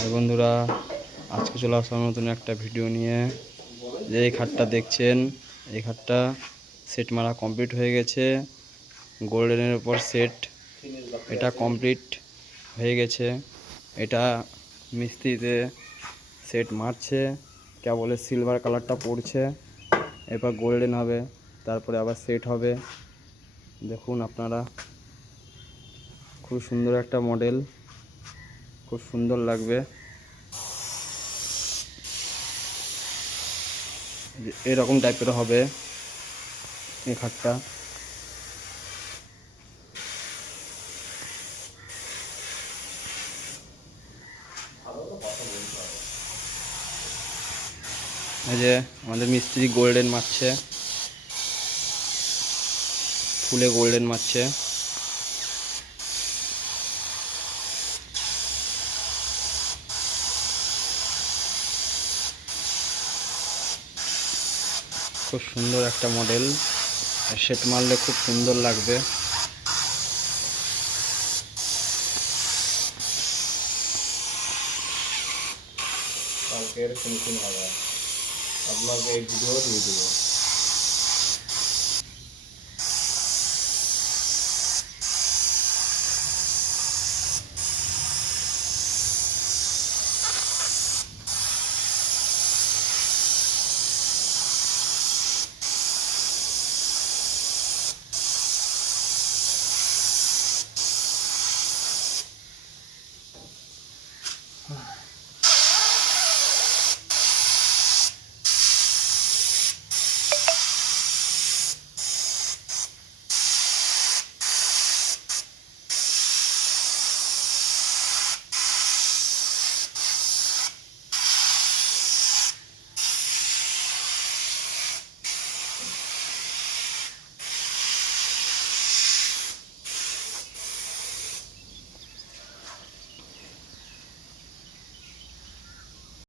আর বন্ধুরা, আজকে চলে আসলাম নতুন একটা ভিডিও নিয়ে। যে এই খাটটা দেখছেন, এই খাটটা সেট মারা কমপ্লিট হয়ে গেছে। গোল্ডেনের উপর সেট, এটা কমপ্লিট হয়ে গেছে। এটা মিস্ত্রিতে সেট মারছে, কেবল সিলভার কালারটা পড়ছে, এরপর গোল্ডেন হবে, তারপরে আবার সেট হবে। দেখুন আপনারা, খুব সুন্দর একটা মডেল, খুব সুন্দর লাগবে। এরকম টাইপের হবে এই খাটটা। এই যে আমাদের মিস্ত্রি গোল্ডেন মারছে, ফুলে গোল্ডেন মারছে। খুব সুন্দর একটা মডেল, সেট মারলে খুব সুন্দর লাগবে। কালকের ফিনিশিং হবে, আপনাকে এই ভিডিও দিয়ে দেবো।